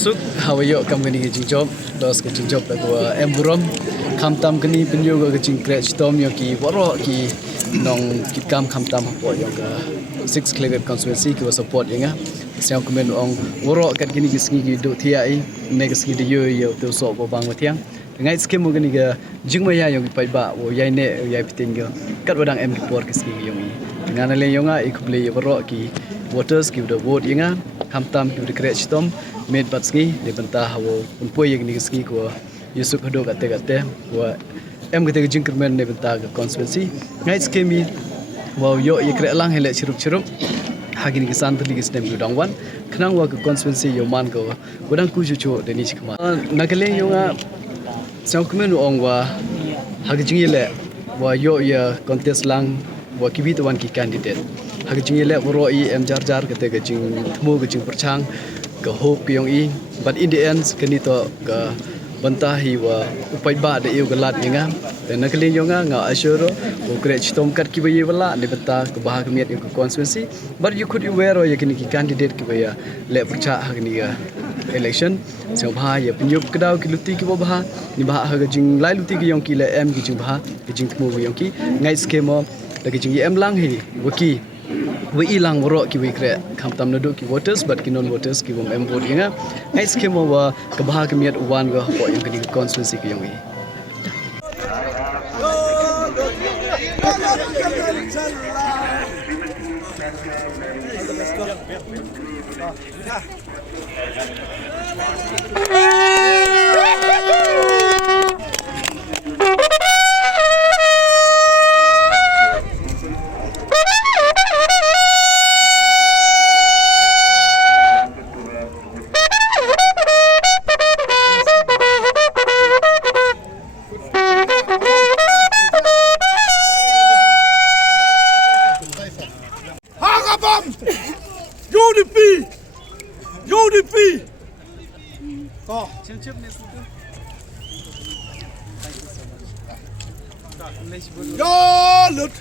Suk hawayo company ke job dos ke job ko emburom kamtam kini penyo ke crash tom yo ki boro ki nong kitkam kamtam po yo ke 6 clear constituency ki support yenga siang komen ong boro kat kini kisngi ki do thiai ne kisngi de yo to so bo bang wathiang ngai skim mo kini ke jingmaya yo ki pai ba wo yai ne yai piting yo kat wadang em ki por kisngi yo mi ngana le yo nga ikble boro ki voters ki do vote yenga kamtam ki de crash tom made batski de benta hawo unpo yeg ni ski ko yusuk hado kate wa em kate jing Kyrmen ne benta ka constituency ngai skemi wa yo ye kre lang hele chirup hagini ki sant li gistem du dangwan khnang wa ka constituency yo man ko wadang ku chu de ni chikma nakale yo nga sang Kyrmen ong wa hagijing yele wa yo ya contest lang wa kibi wan ki candidate hagijing yele woro I em jar kate ga jing thmu ga jing perchang ke hope ke yong I but in the end kini to ke bantah hi wa upai ba de eu galat yenga dan nakalin yonga nga assure ko kre chitom kat ki bayi wala de banta ke bah kemiat ke constituency but you could aware ya kini ki candidate ki baya le percha hakni ga election so bha ya penyup kedaw ki luti ki bah ni bah ha jing lai luti ki yong ki le em ki jing bah ki jing tmu yong ki ngai skemo de ki jing em lang hi waki we ilang woro ki we kre kamtam nadu ki voters but ki non voters ki bom em vote yenga ai skemo wa ka bah ka miat wan ga ho yang ki constituency ki yong I UDP. Oh, chip ne su Your look.